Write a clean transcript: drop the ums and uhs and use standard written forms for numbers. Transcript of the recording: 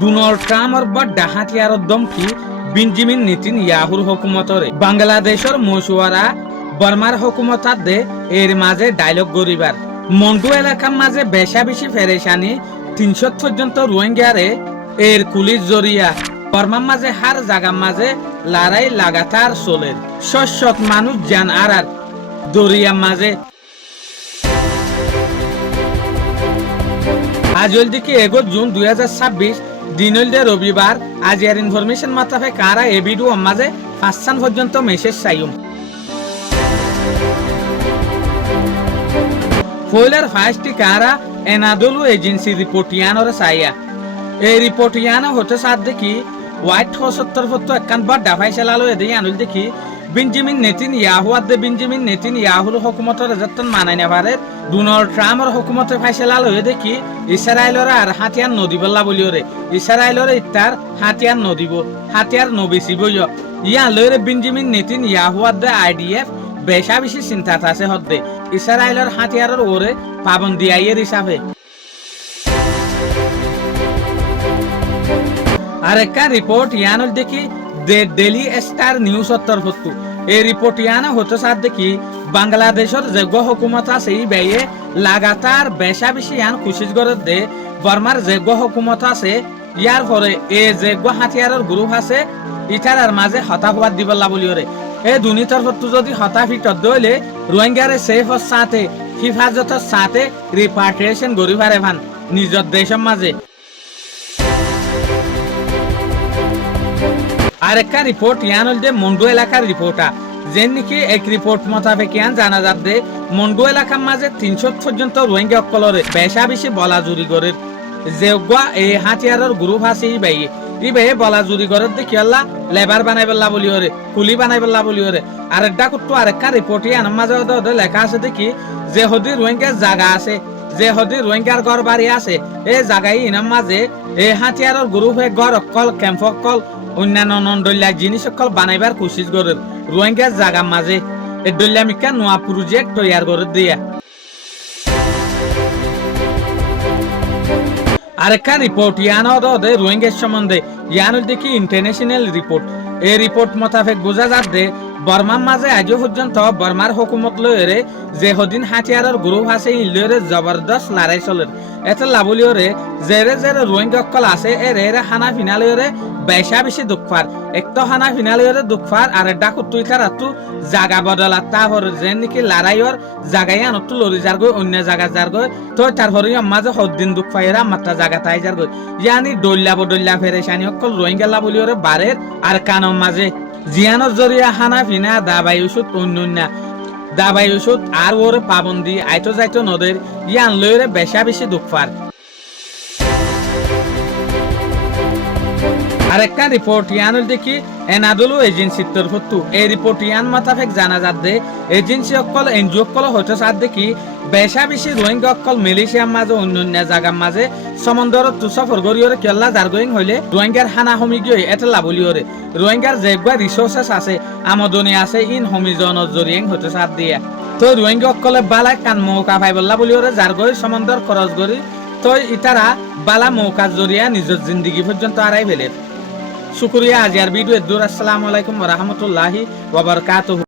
Donald ট্রাম্পৰ বড় হাতিয়াৰৰ দমকি Benjamin নেতানিয়াহুৰ হুকুমতৰে বাংলাদেশৰ মৌচুৱাৰা বর্মার হুকুমতাত দে এর মাঝে ডায়লগ গরিবার মন্ডু এলাকার মাঝে বেশা বেশি ফেরেশানি ৩০০ পর্যন্ত রোহিঙ্গারে এর কুলির জরিয়া বর্মার মাঝে হার জায়গার মাঝে লড়াই লাগাতার চলে শত মানুষ জান আর দরিয়ার মাঝে আজ দিকে ১ জুন ২০২৬ দিন রবিবার আজ এর ইনফরমেশন মাতাফে কারা এ ভিডিও মাঝে ৫ পর্যন্ত মেসেজ চাইম ফয়লার ফার্স্টটি কারা এনাদলু এজেন্সি রিপোর্টিয়ানোর সাইয়া এই রিপোর্টিয়ানো হতে সাথ দেখি হোয়াইট হাউসের তরফত একখান বড় ডাফাই চালালো এদিকে আনুল দেখি বেঞ্জামিন নেতানিয়াহু আদে বেঞ্জামিন নেতানিয়াহুর হুকুমতের যতন মানাই না পারে ডোনাল্ড ট্রাম্পের হুকুমতে ফাইসালালো দেখি ইসরায়েলের আর হাতিয়ার নদিবল্লা বলিওরে ইসরায়েলের ইত্তার হাতিয়ার নদিব হাতিয়ার নবেসিব ইয়া লয়রে বেঞ্জামিন নেতানিয়াহু আদে আইডিএফ বেশা বেশি চিন্তাত আছে হদ্দে ইসরায়েলের হাতিয়ারের ওরে পাবন্দি আইয়ের হিসাবে আরেকটা রিপোর্ট ইয়ানুল দেখি ডেইলি স্টার নিউজ তরফত এই রিপোর্ট ইয়ানো হতে সাথ দেখি বাংলাদেশের যোগ্য হুকুমত আছে এই বেয়ে লাগাতার বেশা বেশি ইয়ান কোশিশ করে দে বর্মার যোগ্য হুকুমত আছে ইয়ার পরে এই যোগ্য হাতিয়ারের গ্রুপ আছে ইটার মাঝে হতাহত দিবল্লা বলিওরে এই দুর্নীতির তরফত যদি হতাফিটত দইলে রোহিঙ্গারে সেফর সাথে হিফাজতের সাথে রিপাট্রিয়েশন গরিবারে ভান নিজের দেশের মাঝে আরেকটা রিপোর্ট ইয়ানুল দে মন্ডু এলাকার রিপোর্টা যে নাকি এক রিপোর্ট মোতাবেক ইয়ান জানা যাবে মন্ডু এলাকার মাঝে ৩০০ পর্যন্ত রোহিঙ্গা অকলরে বেশা বেশি বলা জুরি করে যেগুয়া এই হাতিয়ারের গ্রুপ আছে ই ভাই বলা জুরি করে দেখি আল্লাহ লেবার বানাই পেলা বলি ওরে কুলি বানাই পেলা বলি ওরে আরেকটা করতো আরেকটা রিপোর্ট ইয়ানোর মাঝে লেখা আছে দেখি যে হদি রোহিঙ্গার জায়গা আছে যে হদি রোহিঙ্গার ঘর বাড়ি আছে এই জায়গায় ইনার মাঝে এই হাতিয়ারের গ্রুপে ঘর অকল ক্যাম্প অকল অন্যান্য নন্দলিয়া জিনিস অকল বানাইবার কোশিশ করে রোহিঙ্গার জায়গার মাঝে এই দলিয়ামিকা নোয়া প্রজেক্ট তৈয়ার করে দিয়া আরেকটা রিপোর্ট ইয়ানো দে রোহিঙ্গার সম্বন্ধে ইয়ানুল দেখি ইন্টারন্যাশনাল রিপোর্ট এই রিপোর্ট মোতাবেক বোঝা যাচ্ছে বর্মার মাঝে আজও পর্যন্ত বর্মার হুকুমত লয়েরে যে হদিন হাতিয়ারের গ্রুপ আছে ইলরে জবরদস্ত লড়াই চলে এত লাভলিওরে জেরে জেরে রোহিঙ্গা অকল আছে এরে হানা ফিনালিওরে বেশা বেশি দুঃখার এক তো হানা ফিনালিওরে দুঃখার আর ডাকু তুই তারাতু জায়গা বদলা তারপর যে নাকি লড়াইয়ের জায়গায় আনতু লরি যার গই অন্য জায়গা যার গই তো তারপরে মাঝে হদিন দুঃখ পাইরা মাত্রা জায়গা তাই যার গই ইয়ানি ডল্লা বদল্লা ফেরেশানি অকল রোহিঙ্গা লাভলিওরে বারের আর কানের মাঝে জিয়ানোর জরিয়া হানা ফিনা দাবাই ওষুধ অন্য দাবাই ওষুধ আর ওর পাবন্দি আইতো যাইতো নদের ইয়ান লইরে বেশা বেশি দুঃখার আরেকটা রিপোর্ট ইয়ানুল দেখি এনাদলু এজেন্সির তরফত এই রিপোর্ট ইয়ান মোতাবেক জানা যাচ্ছে এজেন্সি অকল এনজিও অকল হতে সাথ দেখি বেশা বেশি রোহিঙ্গা অকল মালয়েশিয়ার মাঝে অন্য জায়গার মাঝে সমুদ্রের তুষফর গড়িওরে কেল্লা জারগোয়িং হইলে রোহিঙ্গার হানা হমি গিয়ে এটা লাভলিওরে রোহিঙ্গার যেগুয়া রিসোর্সেস আছে আমদনি আছে ইন হমিজনের জরিয়েং হতে সাথ দিয়া তো রোহিঙ্গা অকলে বালা কান মৌকা পাই বললা বলিওরে জারগোয় সমুদ্র খরচ গড়ি তো ইতারা বালা মৌকার জরিয়া নিজের জিন্দিগি পর্যন্ত আড়াই ফেলে শুক্রিয়া। আজ আর ভিডিও দূর। আসসালামু আলাইকুম ওয়া রাহমাতুল্লাহি ওয়া বারাকাতুহু।